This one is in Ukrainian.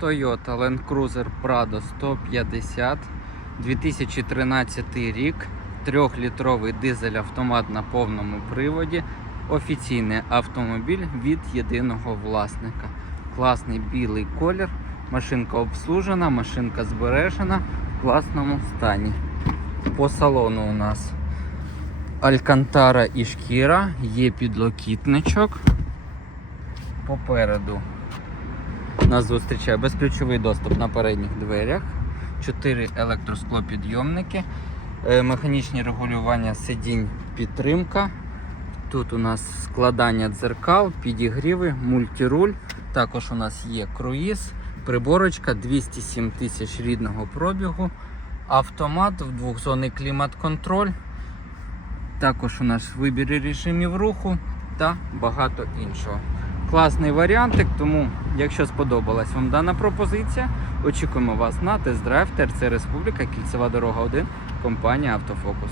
Toyota Land Cruiser Prado 150, 2013 рік, 3-літровий дизель автомат на повному приводі, офіційний автомобіль від єдиного власника. Класний білий колір, машинка обслужена, машинка збережена в класному стані. По салону у нас Алькантара і шкіра, є підлокітничок. Попереду нас зустрічає безключовий доступ на передніх дверях, 4 електросклопідйомники, е, механічні регулювання сидінь підтримка. Тут у нас складання дзеркал, підігріви, мультируль. Також у нас є круїз, приборочка 207 тисяч рідного пробігу, автомат, в двохзонний клімат-контроль. Також у нас вибір режимів руху та багато іншого. Класний варіантик, тому якщо сподобалась вам дана пропозиція, очікуємо вас на тест-драйв ТРЦ Республіка, Кільцева дорога 1, компанія Автофокус.